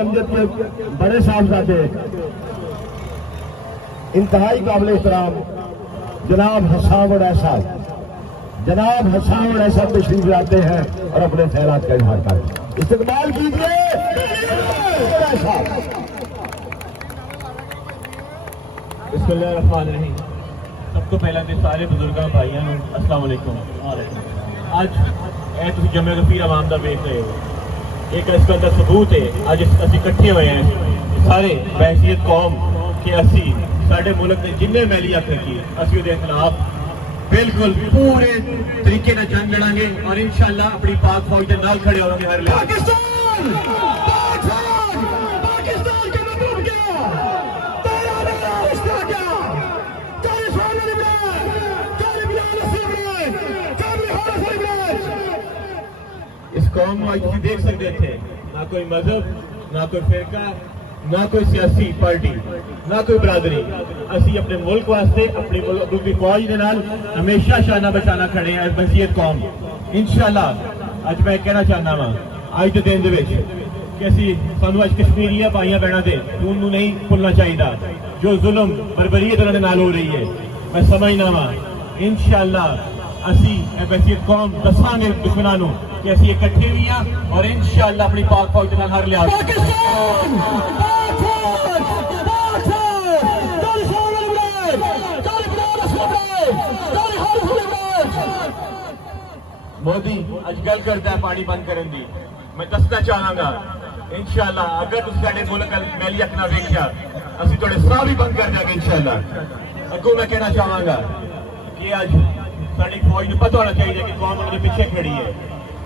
امجد کے بڑے صاحبزادے انتہائی قابل احترام جناب حسان احسان تشریف لاتے ہیں اور اپنے خیالات کا اظہار کرتے ہیں. استقبال کیجیے. بسم اللہ الرحمن الرحیم. سب کو پہلا تو سارے بزرگاں بھائیاں السلام علیکم. اج تھی جمع غفیر عوام کا ویخ رہے ہو. ایک اس کا ثبوت ہے اج اسی کٹھے ہوئے ہیں سارے بحثیت قوم کہ اسی سارے ملک کے جن میلی حق رکھی اسی وہ خلاف بالکل پورے طریقے سے جنگ لڑیں گے اور انشاءاللہ اپنی پاک فوج کے نال کھڑے ہوں گے ہر لحاظ. اس قوم کو آج تھی دیکھ سکتے تھے نہ کوئی مذہب نہ کوئی فرقہ نہ کوئی سیاسی پارٹی نہ کوئی برادری. اسی اپنے ملک واسطے اپنی ملک کی فوج کے نال ہمیشہ شانہ بچانا کھڑے ہیں. بحثیت قوم انشاءاللہ اج میں کہنا چاہنا وا اج کے دن دے کہ اسی سانو اج کشمیریاں بھائیاں بہنوں دے انہوں نہیں بھولنا چاہیے جو ظلم بربریت انہوں نے نال ہو رہی ہے. میں سمجھنا وا انشاءاللہ اسی بحثیت قوم دساں گے دشمنوں کہ اسی اکٹھے ہوئی ہیں اور انشاءاللہ اپنی پاک فوج کے نال ہر لحاظ مودی اج گل کرتا ہے پانی بند کرنے دی. میں دسنا چاہاں گا انشاءاللہ اگر تسی ساڈے ملک میلی حق نہ ویکھیا اسی تھوڑے ساہ بھی بند کر دیں گے انشاءاللہ. اگوں میں کہنا چاہاں گا کہ اج ساری فوج کو پتہ ہونا چاہیے کہ قوم ہمارے پیچھے کھڑی ہے.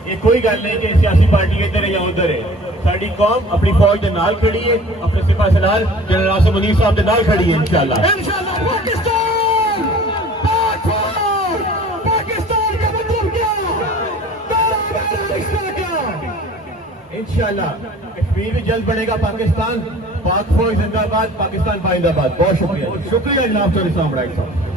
یہ کوئی گل نہیں کہ سیاسی پارٹی ادھر ہے یا ادھر ہے. ساری قوم اپنی فوج کے نال کھڑی ہے اپنے سپاہ سالار جنرل عاصم منیر صاحب کے نال کھڑی ہے انشاءاللہ. انشاءاللہ کشمیر بھی جلد بنے گا پاکستان. پاک فوج زندہ باد، پاکستان پائندہ باد. بہت شکریہ. شکریہ جناب صاحب.